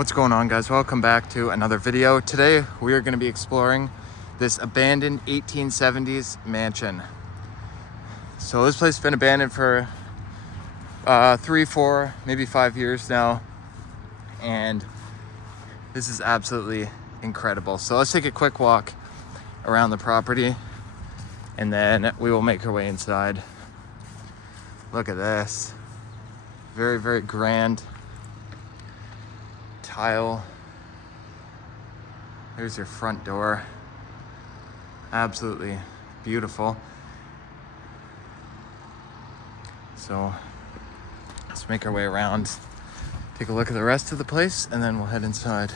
What's going on, guys? Welcome back to another video. Today we are going to be exploring this abandoned 1870s mansion. So this place has been abandoned for 3, 4, maybe 5 years now, and this is absolutely incredible. So let's take a quick walk around the property and then we will make our way inside. Look at this. Very, very grand tile. There's your front door. Absolutely beautiful. So let's make our way around, take a look at the rest of the place, and then we'll head inside.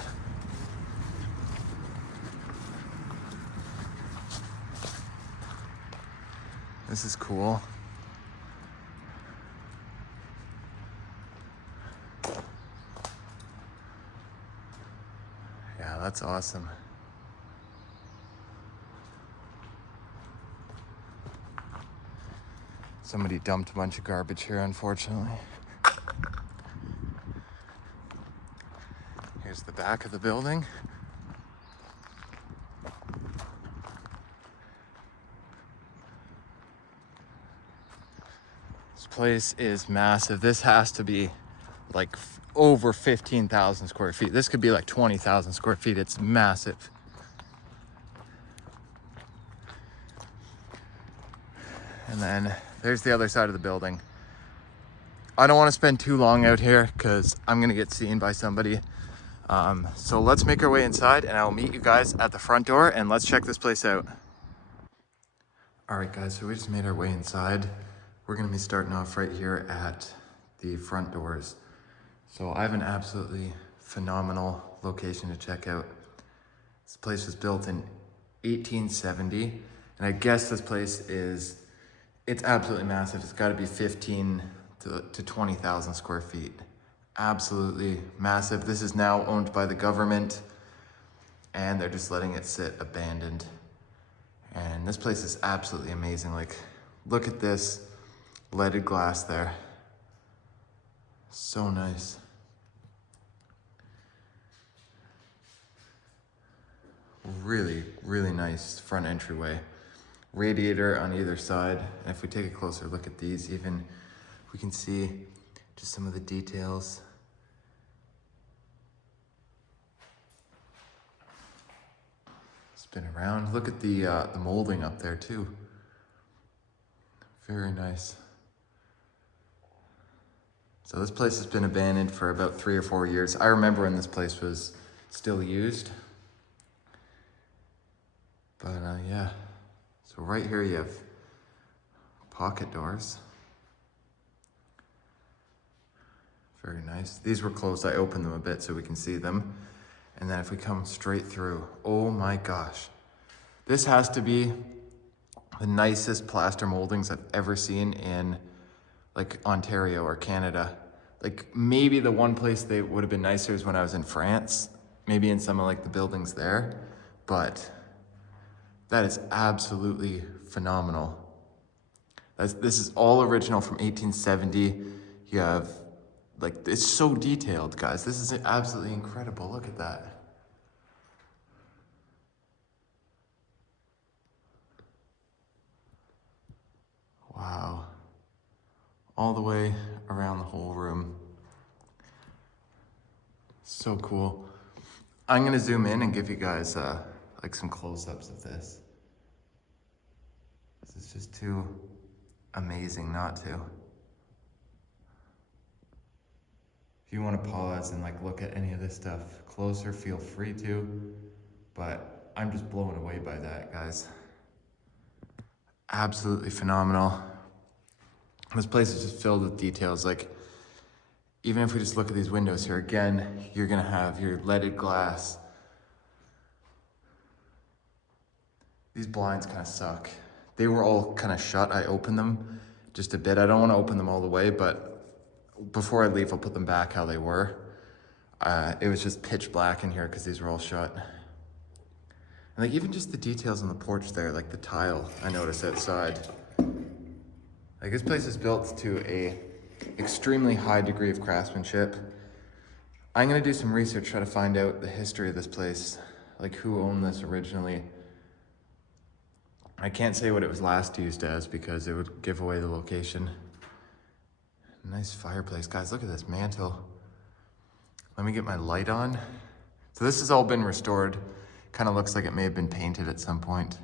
This is cool. Yeah, that's awesome. Somebody dumped a bunch of garbage here, unfortunately. Here's the back of the building. This place is massive. This has to be like over 15,000 square feet. This could be like 20,000 square feet. It's massive. And then there's the other side of the building. I don't want to spend too long out here because I'm gonna get seen by somebody. So let's make our way inside and I'll meet you guys at the front door and let's check this place out. All right, guys, so we just made our way inside. We're gonna be starting off right here at the front doors. So I have an absolutely phenomenal location to check out. This place was built in 1870, and I guess this place it's absolutely massive. It's gotta be 15 to 20,000 square feet. Absolutely massive. This is now owned by the government, and they're just letting it sit abandoned. And this place is absolutely amazing. Like, look at this leaded glass there. So nice. Really, really nice front entryway. Radiator on either side. And if we take a closer look at these, even we can see just some of the details. Spin around. Look at the molding up there too. Very nice. So this place has been abandoned for about 3 or 4 years. I remember when this place was still used. But yeah, so right here you have pocket doors. Very nice. These were closed. I opened them a bit so we can see them. And then if we come straight through, oh my gosh. This has to be the nicest plaster moldings I've ever seen in like Ontario or Canada. Like maybe the one place they would have been nicer is when I was in France, maybe in some of like the buildings there, but that is absolutely phenomenal. This is all original from 1870. You have, like, it's so detailed, guys. This is absolutely incredible. Look at that. Wow. All the way around the whole room. So cool. I'm gonna zoom in and give you guys like some close-ups of this. This is just too amazing not to. If you want to pause and like look at any of this stuff closer, feel free to, but I'm just blown away by that, guys. Absolutely phenomenal. This place is just filled with details. Like, even if we just look at these windows here, again, you're gonna have your leaded glass. These blinds kind of suck. They were all kind of shut. I opened them just a bit. I don't want to open them all the way, but before I leave, I'll put them back how they were. It was just pitch black in here because these were all shut. And like even just the details on the porch there, like the tile I noticed outside. Like this place is built to a extremely high degree of craftsmanship. I'm gonna do some research, try to find out the history of this place, like who owned this originally. I can't say what it was last used as because it would give away the location. Nice fireplace. Guys, look at this mantle. Let me get my light on. So this has all been restored. Kind of looks like it may have been painted at some point.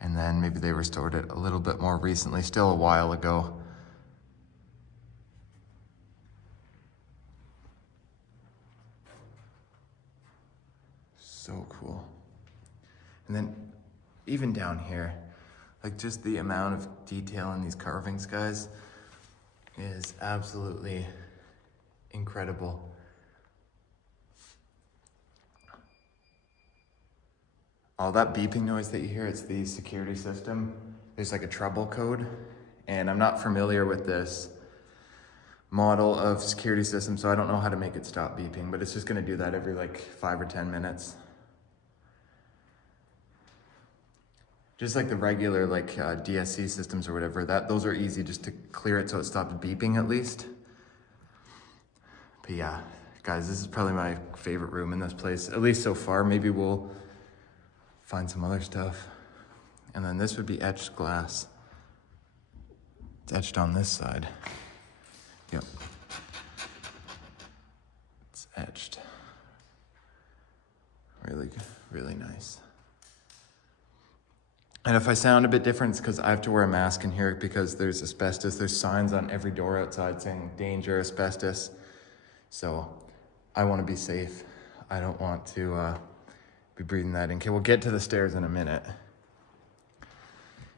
And then maybe they restored it a little bit more recently, still a while ago. So cool. And then even down here, like just the amount of detail in these carvings, guys, is absolutely incredible. All that beeping noise that you hear, it's the security system. There's like a trouble code, and I'm not familiar with this model of security system, so I don't know how to make it stop beeping, but it's just gonna do that every like 5 or 10 minutes. Just like the regular like DSC systems or whatever, those are easy just to clear it so it stops beeping at least. But yeah, guys, this is probably my favorite room in this place, at least so far. Maybe we'll find some other stuff. And then this would be etched glass. It's etched on this side. Yep. It's etched. Really, really nice. And if I sound a bit different, it's because I have to wear a mask in here because there's asbestos. There's signs on every door outside saying danger, asbestos. So I want to be safe. I don't want to be breathing that in. Okay, we'll get to the stairs in a minute.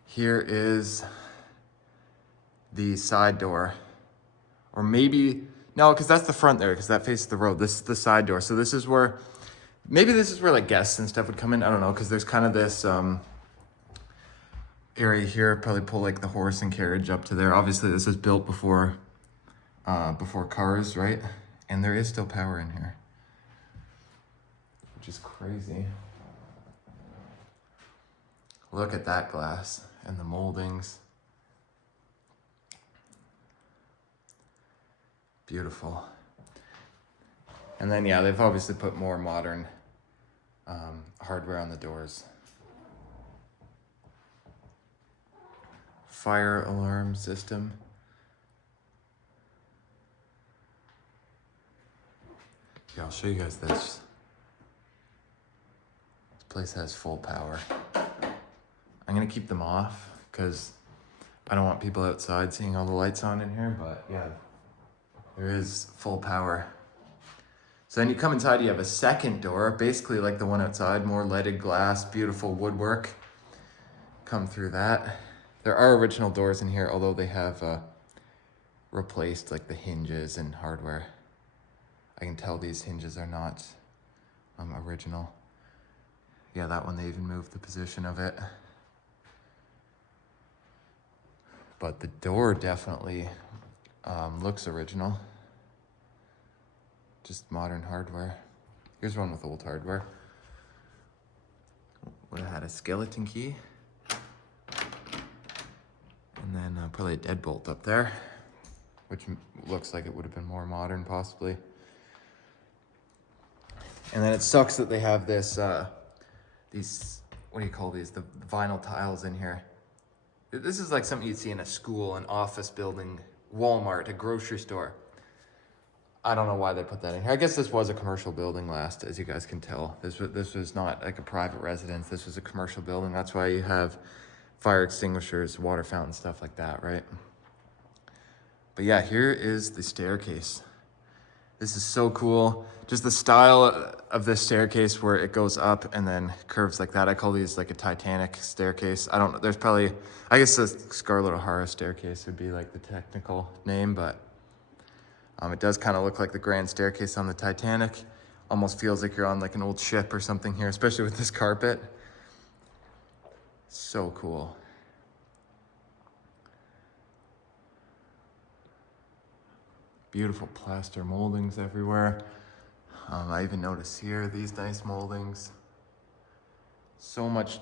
Here is the side door. Or maybe, no, because that's the front there, because that faces the road. This is the side door. So this is where, maybe this is where like guests and stuff would come in. I don't know, because there's kind of this area here. Probably pull like the horse and carriage up to there. Obviously this was built before cars, right? And there is still power in here, which is crazy. Look at that glass and the moldings. Beautiful. And then, yeah, they've obviously put more modern hardware on the doors. Fire alarm system. Yeah, I'll show you guys this. This place has full power. I'm gonna keep them off because I don't want people outside seeing all the lights on in here, but yeah, there is full power. So then you come inside, you have a second door, basically like the one outside, more leaded glass, beautiful woodwork. Come through that. There are original doors in here, although they have replaced like the hinges and hardware. I can tell these hinges are not original. Yeah, that one, they even moved the position of it. But the door definitely looks original. Just modern hardware. Here's one with old hardware. Would have had a skeleton key. And then probably a deadbolt up there, which looks like it would have been more modern possibly. And then it sucks that they have this, these, what do you call these? The vinyl tiles in here. This is like something you'd see in a school, an office building, Walmart, a grocery store. I don't know why they put that in here. I guess this was a commercial building last, as you guys can tell. This was not like a private residence. This was a commercial building. That's why you have fire extinguishers, water fountains, stuff like that, right? But yeah, here is the staircase. This is so cool. Just the style of this staircase where it goes up and then curves like that. I call these like a Titanic staircase. I don't know, there's probably, I guess the Scarlet O'Hara staircase would be like the technical name, but it does kind of look like the grand staircase on the Titanic. Almost feels like you're on like an old ship or something here, especially with this carpet. So cool. Beautiful plaster moldings everywhere. I even noticed here these nice moldings. So much,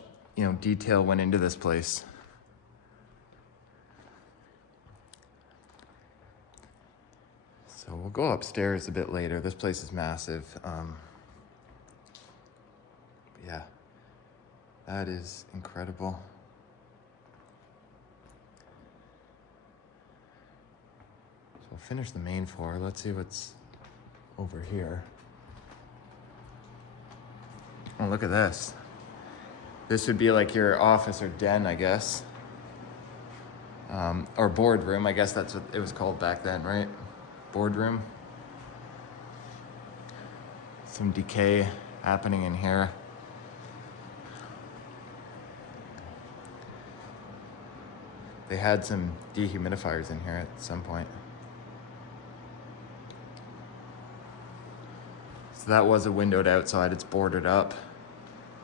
detail went into this place. So we'll go upstairs a bit later. This place is massive. Yeah, that is incredible. So we'll finish the main floor. Let's see what's over here. Oh, look at this. This would be like your office or den, I guess. Or boardroom, I guess that's what it was called back then, right? Boardroom. Some decay happening in here. They had some dehumidifiers in here at some point. So that was a windowed outside, it's boarded up,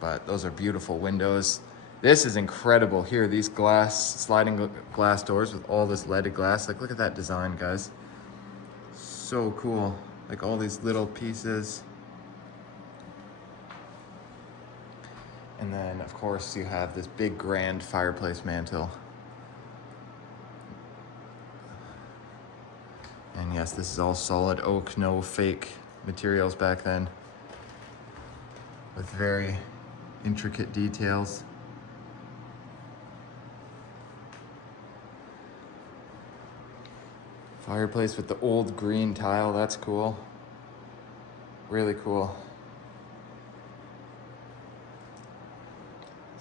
but those are beautiful windows. This is incredible here, these sliding glass doors with all this leaded glass. Like, look at that design, guys. So cool. Like all these little pieces. And then, of course, you have this big grand fireplace mantle. And yes, this is all solid oak, no fake materials back then, with very intricate details. Fireplace with the old green tile, that's cool. Really cool.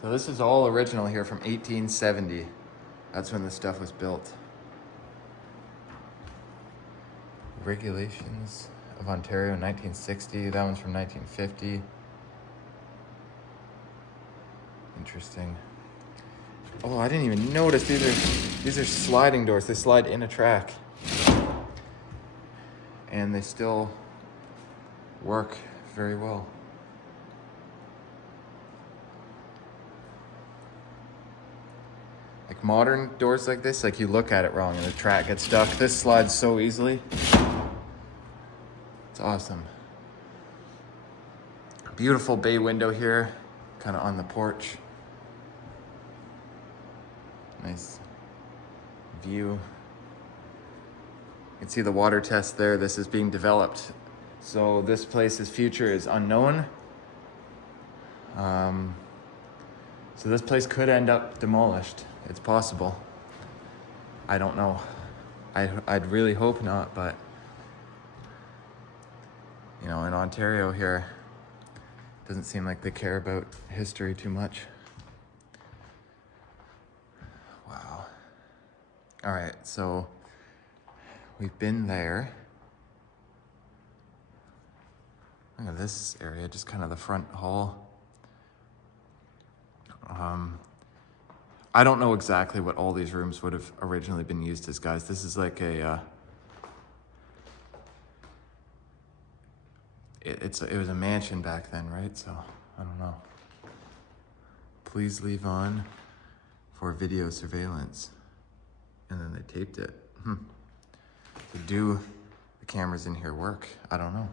So this is all original here from 1870. That's when this stuff was built. Regulations of Ontario, 1960. That one's from 1950. Interesting. Oh, I didn't even notice these are sliding doors. They slide in a track. And they still work very well. Like modern doors like this, like you look at it wrong and the track gets stuck. This slides so easily. It's awesome. Beautiful bay window here, kind of on the porch. Nice view. You can see the water test there. This is being developed. So this place's future is unknown. So this place could end up demolished. It's possible. I don't know. I'd really hope not, but you know, in Ontario here, doesn't seem like they care about history too much. Wow. All right, so we've been there. Look at this area, just kind of the front hall. I don't know exactly what all these rooms would have originally been used as, guys. This is like a, it was a mansion back then, right? So, I don't know. Please leave on for video surveillance. And then they taped it. So do the cameras in here work? I don't know.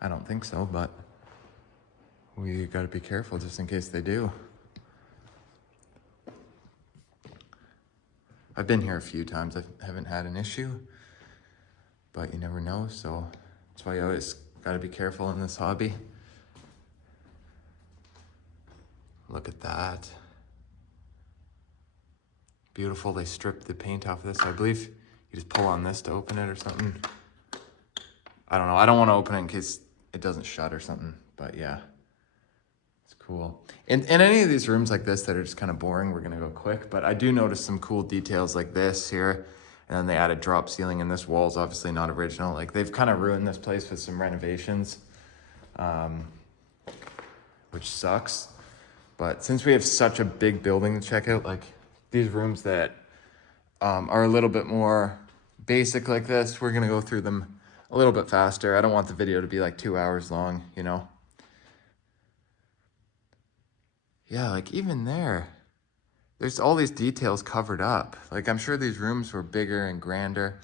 I don't think so, but we gotta be careful just in case they do. I've been here a few times. I haven't had an issue, but you never know. So that's why you always gotta be careful in this hobby. Look at that. Beautiful. They stripped the paint off of this. I believe you just pull on this to open it or something. I don't know. I don't want to open it in case it doesn't shut or something, but yeah. Cool. In any of these rooms like this that are just kind of boring, we're gonna go quick, but I do notice some cool details like this here, and then they added drop ceiling, and this wall's obviously not original. Like, they've kind of ruined this place with some renovations, which sucks. But since we have such a big building to check out, like these rooms that are a little bit more basic like this, we're gonna go through them a little bit faster. I don't want the video to be like 2 hours long, you know? Yeah, like even there's all these details covered up. Like, I'm sure these rooms were bigger and grander.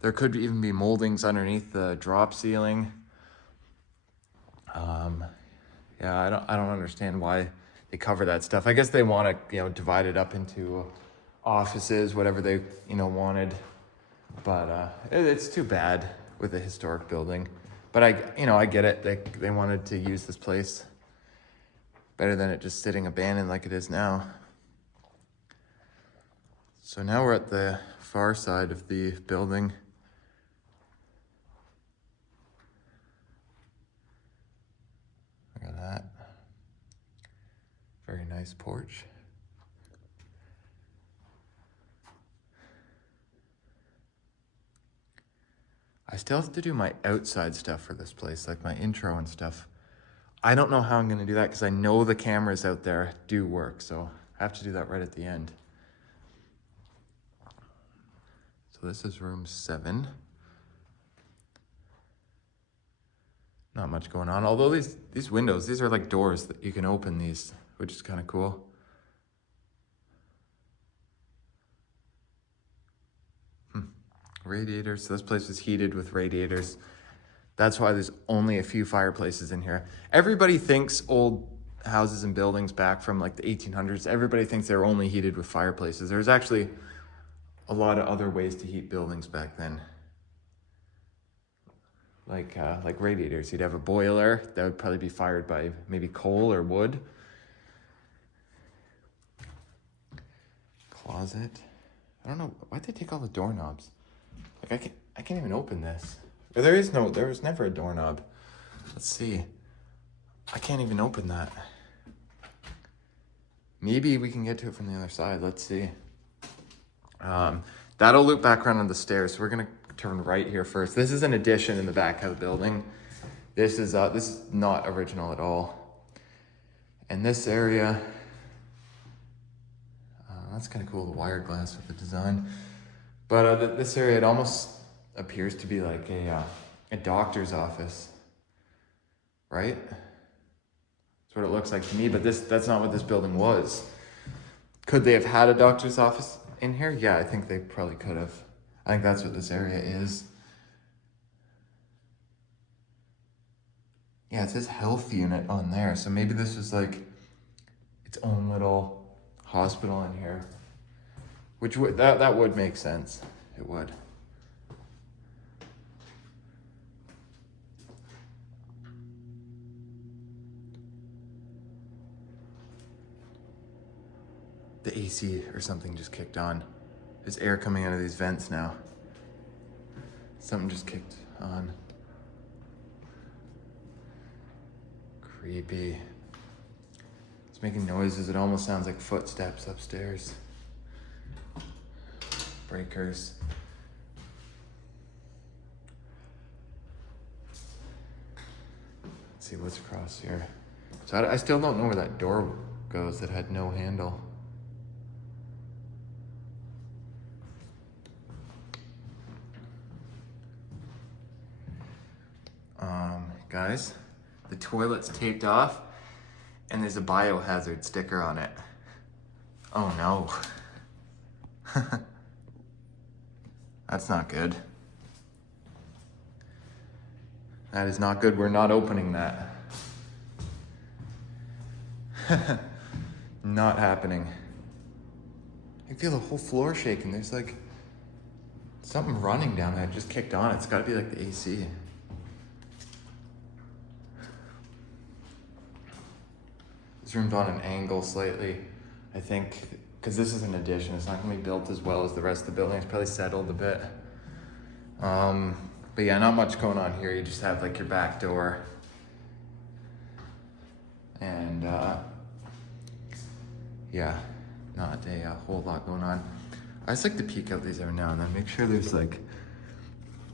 There could even be moldings underneath the drop ceiling. Yeah, I don't understand why they cover that stuff. I guess they want to, you know, divide it up into offices, whatever they, you know, wanted. But it's too bad with a historic building. But I get it. They wanted to use this place better than it just sitting abandoned like it is now. So now we're at the far side of the building. Look at that. Very nice porch. I still have to do my outside stuff for this place, like my intro and stuff. I don't know how I'm gonna do that because I know the cameras out there do work, so I have to do that right at the end. So this is room 7. Not much going on, although these windows, these are like doors that you can open these, which is kind of cool. Radiators, so this place is heated with radiators. That's why there's only a few fireplaces in here. Everybody thinks old houses and buildings back from like the 1800s, everybody thinks they're only heated with fireplaces. There's actually a lot of other ways to heat buildings back then. Like radiators, you'd have a boiler that would probably be fired by maybe coal or wood. Closet. I don't know, why'd they take all the doorknobs? Like I can't even open this. Or there was never a doorknob. Let's see. I can't even open that. Maybe we can get to it from the other side. Let's see. That'll loop back around on the stairs. So we're gonna turn right here first. This is an addition in the back of the building. This is not original at all. And this area, that's kind of cool, the wire glass with the design. But this area, it almost appears to be like a doctor's office, right? That's what it looks like to me, but that's not what this building was. Could they have had a doctor's office in here? Yeah, I think they probably could have. I think that's what this area is. Yeah, it says health unit on there, so maybe this was like its own little hospital in here. Which would that would make sense. It would. The AC or something just kicked on. There's air coming out of these vents now. Something just kicked on. Creepy. It's making noises. It almost sounds like footsteps upstairs. Breakers. Let's see what's across here. So I still don't know where that door goes that had no handle. Guys, the toilet's taped off and there's a biohazard sticker on it. Oh no. That's not good. That is not good. We're not opening that. Not happening. I feel the whole floor shaking. There's like something running down there. It just kicked on. It's gotta be like the AC. This room's on an angle slightly, I think, because this is an addition. It's not gonna be built as well as the rest of the building. It's probably settled a bit. But yeah, not much going on here. You just have like your back door. And yeah, not a whole lot going on. I just like to peek out these every now and then, make sure there's like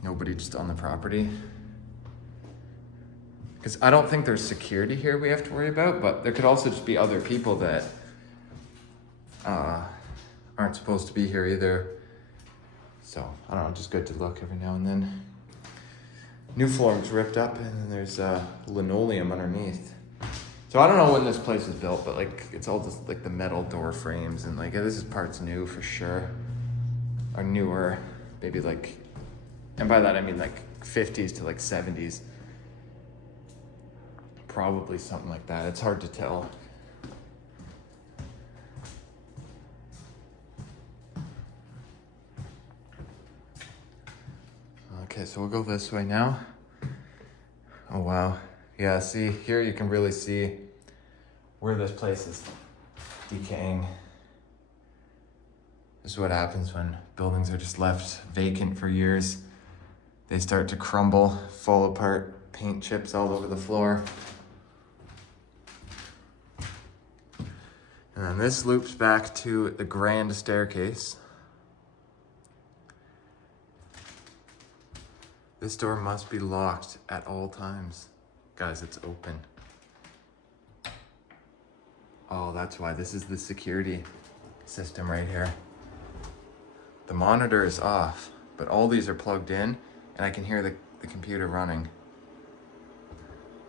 nobody just on the property. Because I don't think there's security here we have to worry about, but there could also just be other people that aren't supposed to be here either. So, I don't know, just good to look every now and then. New floor's ripped up and then there's linoleum underneath. So I don't know when this place was built, but like it's all just like the metal door frames and like this is parts new for sure. Or newer, maybe like, and by that I mean like 50s to like 70s. Probably something like that. It's hard to tell. Okay, so we'll go this way now. Oh, wow. Yeah, see, here you can really see where this place is decaying. This is what happens when buildings are just left vacant for years. They start to crumble, fall apart, paint chips all over the floor. And then this loops back to the grand staircase. This door must be locked at all times. Guys, it's open. Oh, that's why. This is the security system right here. The monitor is off, but all these are plugged in, and I can hear the computer running.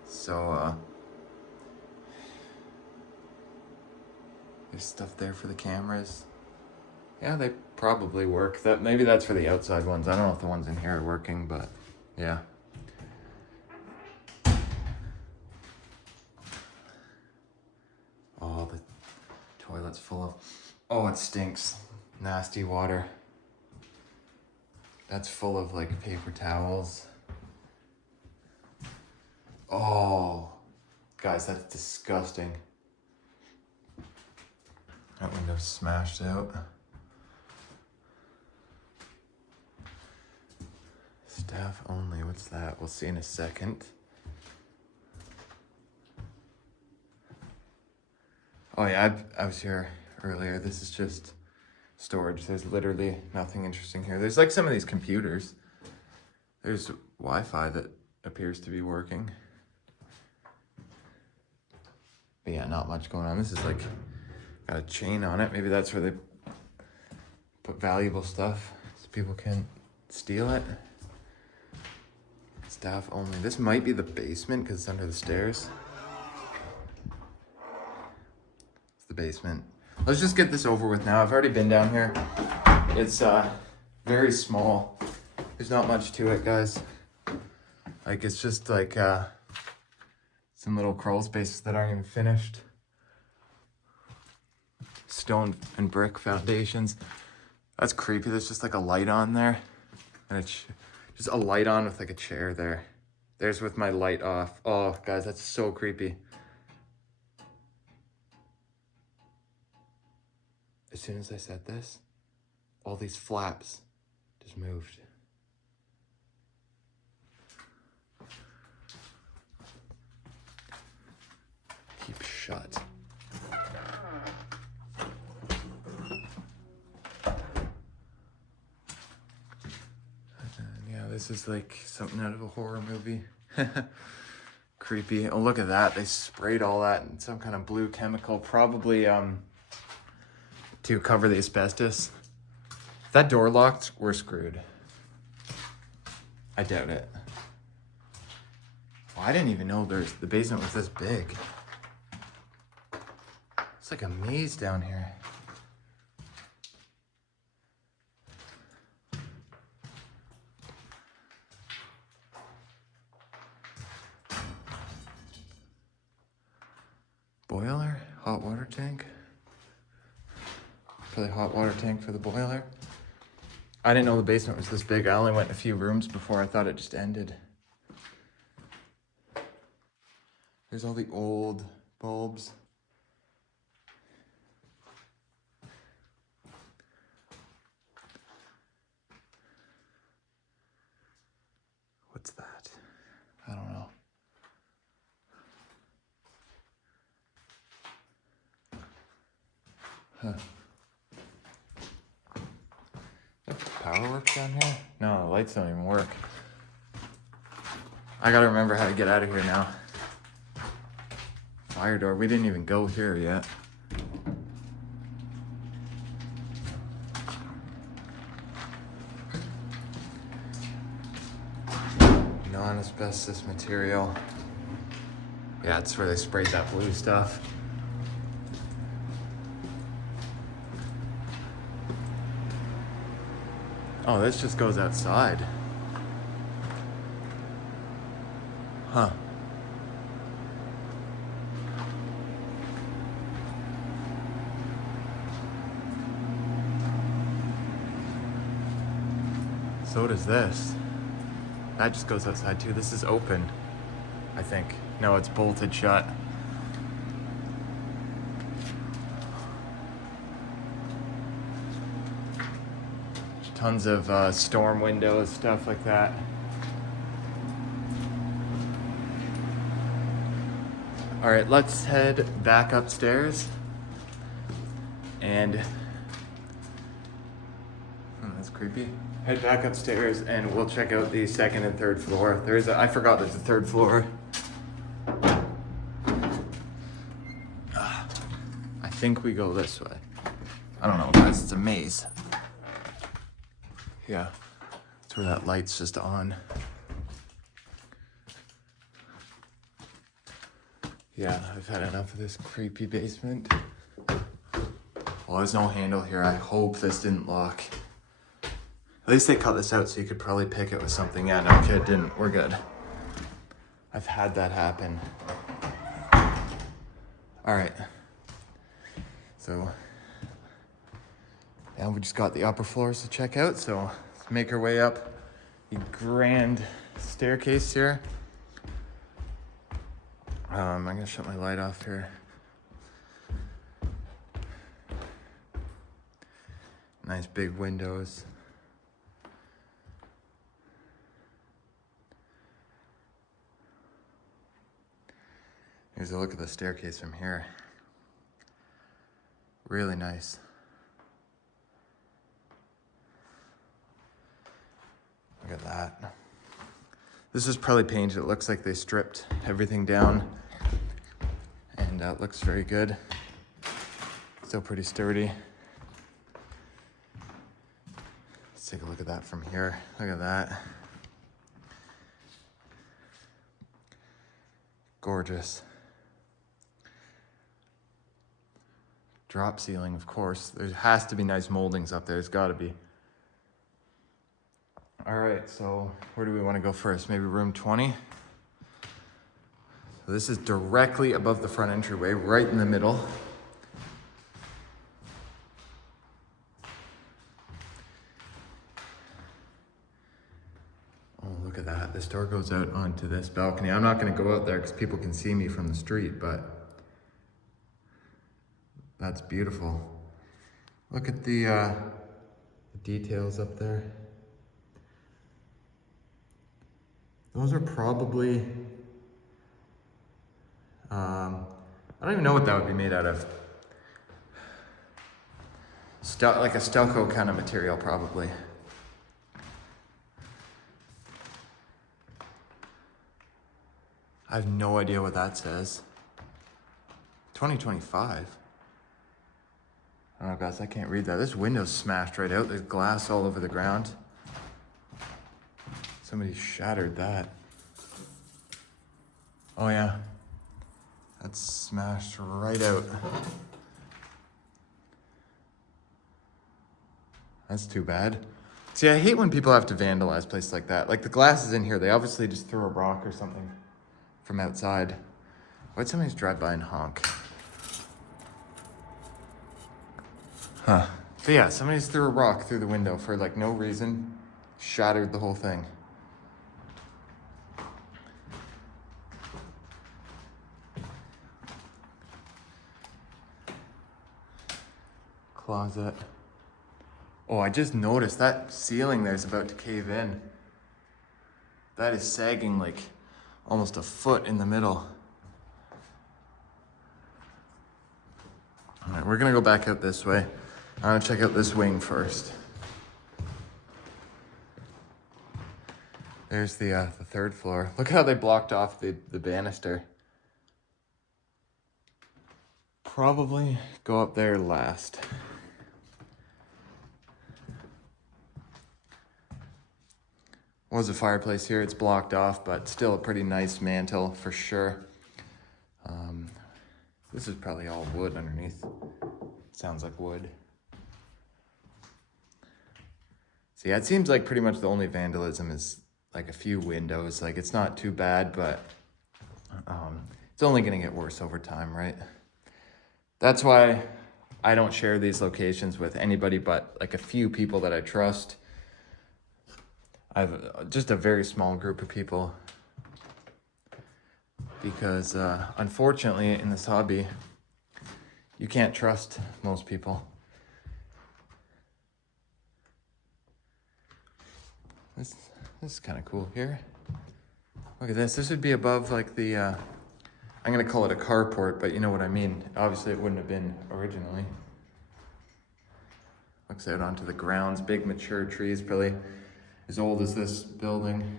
So, there's stuff there for the cameras. Yeah, they probably work. Maybe that's for the outside ones. I don't know if the ones in here are working, but yeah. Oh, the toilet's full of, oh, it stinks. Nasty water. That's full of like paper towels. Oh, guys, that's disgusting. That window's smashed out. Staff only, what's that? We'll see in a second. Oh yeah, I was here earlier. This is just storage. There's literally nothing interesting here. There's like some of these computers. There's Wi-Fi that appears to be working. But yeah, not much going on. This is like, got a chain on it. Maybe that's where they put valuable stuff so people can't steal it. Staff only. This might be the basement because it's under the stairs. It's the basement. Let's just get this over with now. I've already been down here. It's very small. There's not much to it, guys. Like, it's just like some little crawl spaces that aren't even finished. Stone and brick foundations. That's creepy. There's just like a light on there. And it's just a light on with like a chair there. There's with my light off. Oh, guys, that's so creepy. As soon as I said this, all these flaps just moved. Keep shut. Yeah, this is like something out of a horror movie. Creepy. Oh, look at that. They sprayed all that in some kind of blue chemical, probably to cover the asbestos. If that door locked, we're screwed. I doubt it. Well, I didn't even know the basement was this big. It's like a maze down here. Boiler, hot water tank. Probably hot water tank for the boiler. I didn't know the basement was this big. I only went in a few rooms before. I thought it just ended. There's all the old bulbs. What's that? I don't know. Huh. Power works down here? No, the lights don't even work. I gotta remember how to get out of here now. Fire door, we didn't even go here yet. Non-asbestos material. Yeah, it's where they sprayed that blue stuff. Oh, this just goes outside. Huh. So does this. That just goes outside too. This is open, I think. No, it's bolted shut. Tons of storm windows, stuff like that. All right, let's head back upstairs and that's creepy. Head back upstairs and we'll check out the second and third floor. I forgot there's a third floor. I think we go this way. I don't know, guys, it's a maze. Yeah, that's where that light's just on. Yeah, I've had enough of this creepy basement. Well, there's no handle here. I hope this didn't lock. At least they cut this out so you could probably pick it with something. Yeah, no, okay, it didn't. We're good. I've had that happen. All right. So, now we just got the upper floors to check out. So let's make our way up the grand staircase here. I'm gonna shut my light off here. Nice big windows. Here's a look at the staircase from here. Really nice. Look at that. This is probably painted. It looks like they stripped everything down. And it looks very good. Still pretty sturdy. Let's take a look at that from here. Look at that. Gorgeous. Drop ceiling, of course. There has to be nice moldings up there. There's got to be. All right, so where do we want to go first? Maybe room 20? So this is directly above the front entryway, right in the middle. Oh, look at that. This door goes out onto this balcony. I'm not going to go out there because people can see me from the street, but that's beautiful. Look at the details up there. Those are probably, I don't even know what that would be made out of. Like a stucco kind of material, probably. I have no idea what that says. 2025. I don't know, guys, I can't read that. This window's smashed right out. There's glass all over the ground. Somebody shattered that. Oh yeah, that's smashed right out. That's too bad. See, I hate when people have to vandalize places like that. Like the glass is in here. They obviously just threw a rock or something from outside. Why'd somebody just drive by and honk? Huh. But yeah, somebody just threw a rock through the window for like no reason. Shattered the whole thing. Closet. Oh, I just noticed that ceiling there is about to cave in. That is sagging like almost a foot in the middle. All right, we're gonna go back out this way. I'm gonna check out this wing first. There's the third floor. Look how they blocked off the banister. Probably go up there last. Was a fireplace here. It's blocked off, but still a pretty nice mantle for sure. This is probably all wood underneath. Sounds like wood. So yeah, it seems like pretty much the only vandalism is like a few windows. Like it's not too bad, but it's only gonna get worse over time, right? That's why I don't share these locations with anybody but like a few people that I trust. I have just a very small group of people because unfortunately in this hobby, you can't trust most people. This is kind of cool here. Look at this. This would be above like the, I'm gonna call it a carport, but you know what I mean. Obviously it wouldn't have been originally. Looks out onto the grounds, big mature trees, probably as old as this building.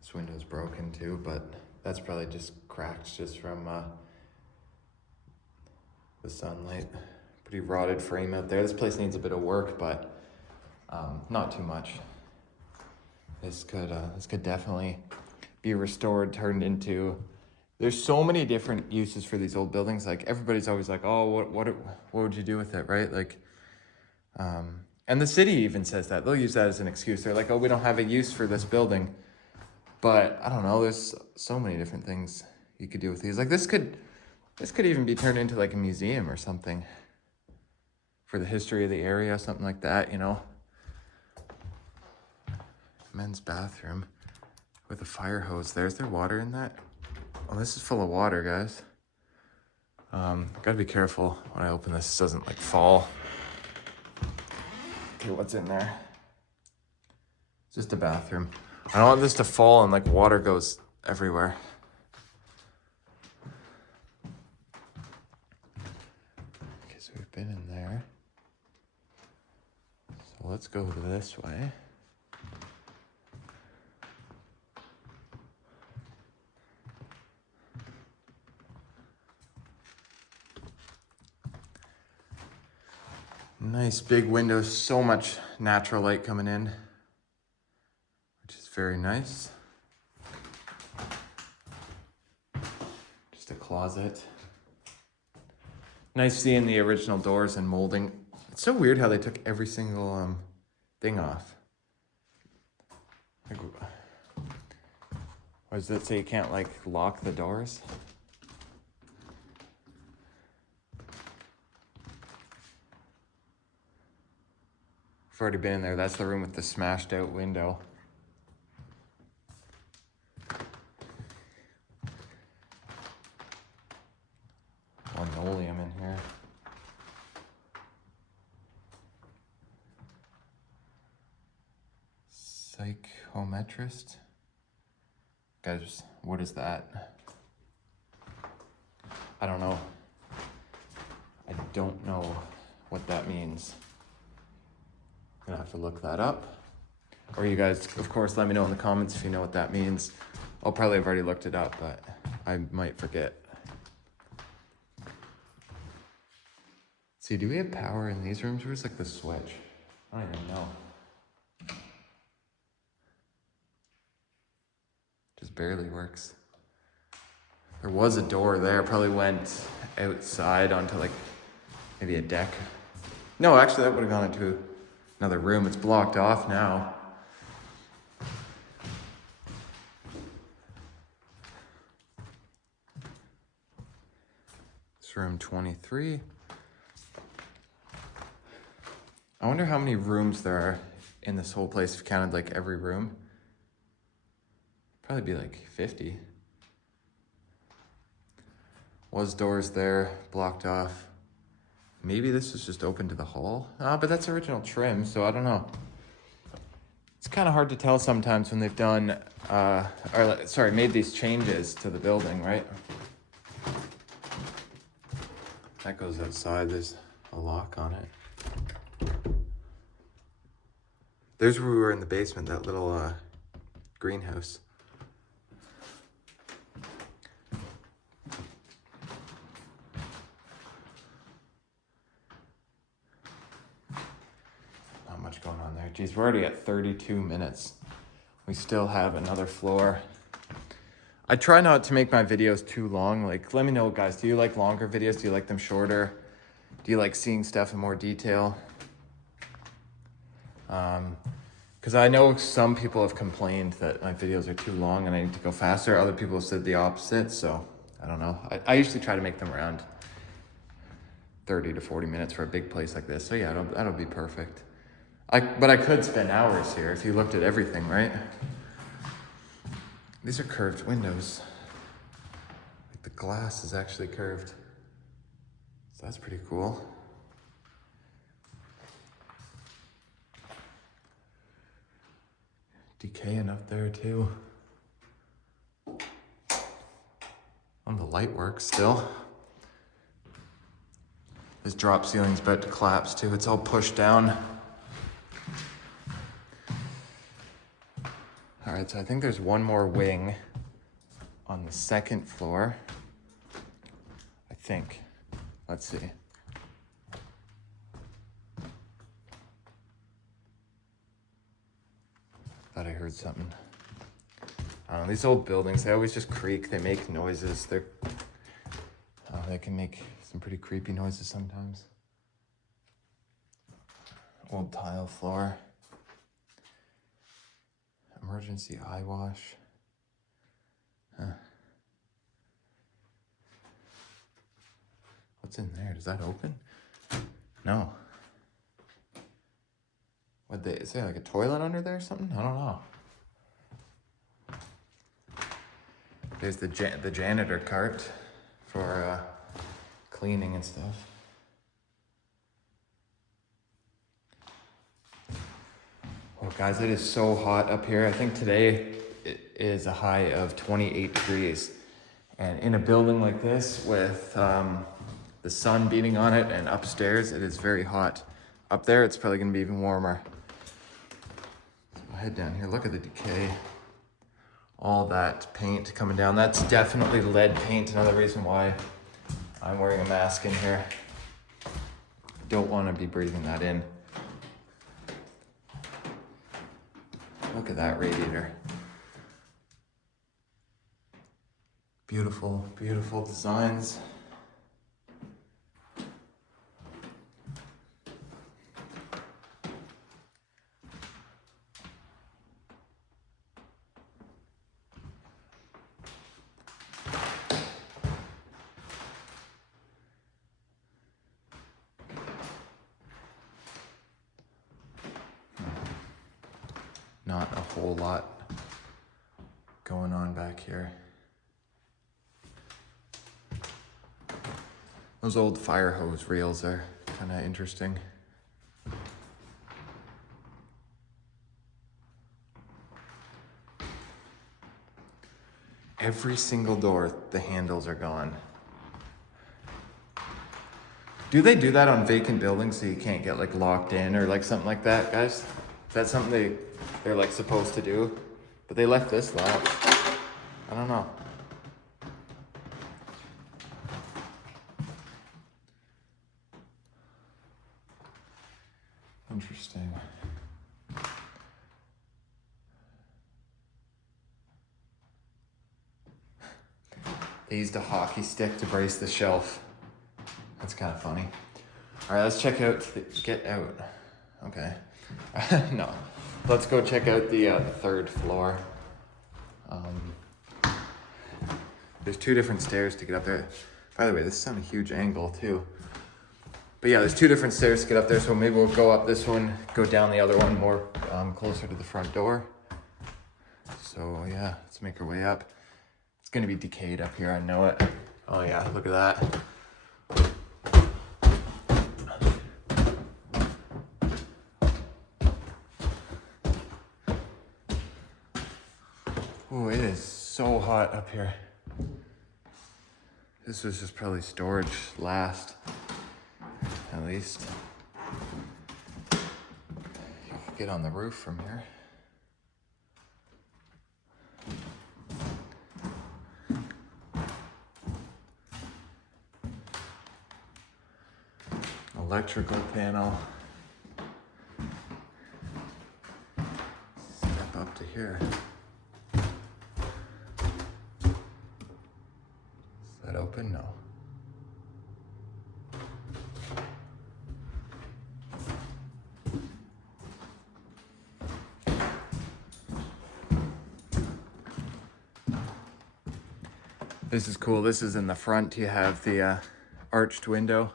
This window's broken too, but that's probably just cracked just from the sunlight. Pretty rotted frame out there. This place needs a bit of work, but not too much. This could definitely be restored, turned into. There's so many different uses for these old buildings. Like everybody's always like, oh, what would you do with it, right? Like, and the city even says that. They'll use that as an excuse. They're like, oh, we don't have a use for this building. But I don't know. There's so many different things you could do with these. Like this could even be turned into like a museum or something for the history of the area, something like that, you know. Men's bathroom with a fire hose there. Is there water in that? Oh, this is full of water, guys. Gotta be careful when I open this. It doesn't like fall. Okay, what's in there? It's just a bathroom. I don't want this to fall and like water goes everywhere. Okay, so we've been in there. So let's go this way. Nice big windows, so much natural light coming in, which is very nice. Just a closet. Nice seeing the original doors and molding. It's so weird how they took every single thing off. Like, what does that say? You can't like lock the doors? I've already been in there. That's the room with the smashed out window. Linoleum in here. Psychometrist? Guys, what is that? I don't know. I don't know what that means. I'm gonna have to look that up. Or you guys, of course, let me know in the comments if you know what that means. I'll probably have already looked it up, but I might forget. See, do we have power in these rooms? Where's like the switch? I don't even know. Just barely works. There was a door there, probably went outside onto like maybe a deck. No, actually that would have gone into another room. It's blocked off now. It's room 23. I wonder how many rooms there are in this whole place if you counted like every room. Probably be like 50. Was doors there, blocked off. Maybe this was just open to the hall. But that's original trim, so I don't know. It's kind of hard to tell sometimes when they've done, made these changes to the building, right? That goes outside, there's a lock on it. There's where we were in the basement, that little greenhouse. Going on there. Geez, we're already at 32 minutes. We still have another floor. I try not to make my videos too long. Like, let me know, guys, do you like longer videos? Do you like them shorter? Do you like seeing stuff in more detail? Because I know some people have complained that my videos are too long and I need to go faster. Other people have said the opposite, so I don't know. I usually try to make them around 30 to 40 minutes for a big place like this. So yeah, that'll be perfect. But I could spend hours here if you looked at everything, right? These are curved windows. Like the glass is actually curved. So that's pretty cool. Decaying up there too. Oh, the light works still. This drop ceiling's about to collapse too. It's all pushed down. All right, so I think there's one more wing on the second floor. I think. Let's see. Thought I heard something. I don't know, these old buildings, they always just creak. They make noises. They can make some pretty creepy noises sometimes. Old tile floor. Emergency eye wash. Huh. What's in there? Does that open? No. Is there like a toilet under there or something? I don't know. There's the janitor cart for cleaning and stuff. Oh guys, it is so hot up here. I think today it is a high of 28 degrees. And in a building like this with the sun beating on it and upstairs, it is very hot. Up there, it's probably gonna be even warmer. So I'll head down here, look at the decay. All that paint coming down. That's definitely lead paint. Another reason why I'm wearing a mask in here. Don't want to be breathing that in. Look at that radiator. Beautiful, beautiful designs. Not a whole lot going on back here. Those old fire hose reels are kind of interesting. Every single door, the handles are gone. Do they do that on vacant buildings so you can't get like locked in or like something like that, guys? Is that something they're like supposed to do? But they left this latch. I don't know. Interesting. They used a hockey stick to brace the shelf. That's kind of funny. All right, let's check out, get out. Okay. No, let's go check out the third floor. There's two different stairs to get up there. By the way, this is on a huge angle too. But yeah, there's two different stairs to get up there. So maybe we'll go up this one, go down the other one more closer to the front door. So yeah, let's make our way up. It's gonna be decayed up here, I know it. Oh yeah, look at that. Oh, it is so hot up here. This was just probably storage last, at least. You can get on the roof from here. Electrical panel. Step up to here. Is that open? No. This is cool. This is in the front. You have the arched window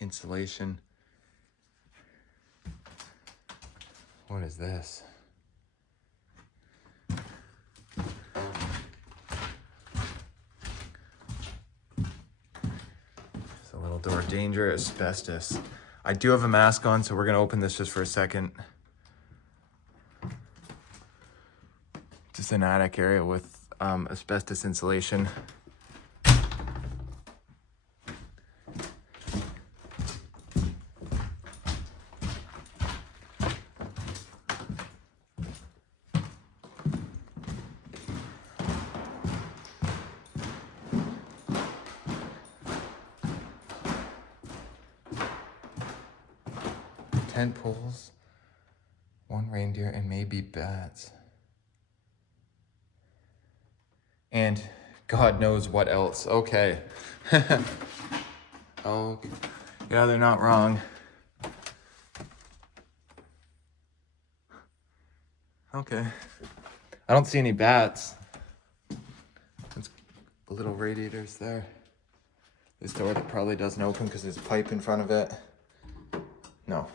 insulation. What is this? It's a little door. Danger, asbestos. I do have a mask on, so we're gonna open this just for a second. Just an attic area with asbestos insulation. Tent poles, 1 reindeer, and maybe bats. And God knows what else. Okay. Oh, yeah, they're not wrong. Okay. I don't see any bats. There's little radiators there. This door that probably doesn't open because there's a pipe in front of it. No.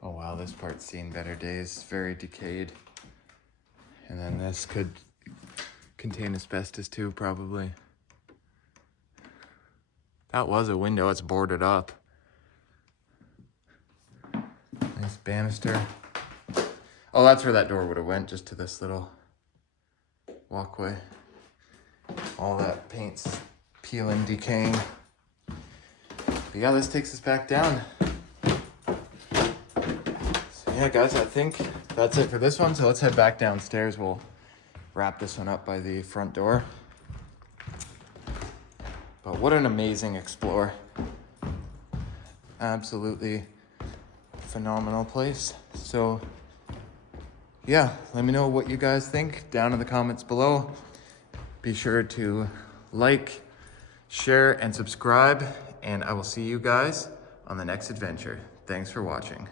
Oh wow, this part's seen better days. Very decayed. And then this could contain asbestos too, probably. That was a window, it's boarded up. Nice banister. Oh, that's where that door would have went, just to this little walkway. All that paint's peeling, decaying. But yeah, this takes us back down. So yeah, guys, I think that's it for this one. So let's head back downstairs. We'll wrap this one up by the front door. But what an amazing explore. Absolutely phenomenal place. So yeah, let me know what you guys think down in the comments below. Be sure to like, share, and subscribe, and I will see you guys on the next adventure. Thanks for watching.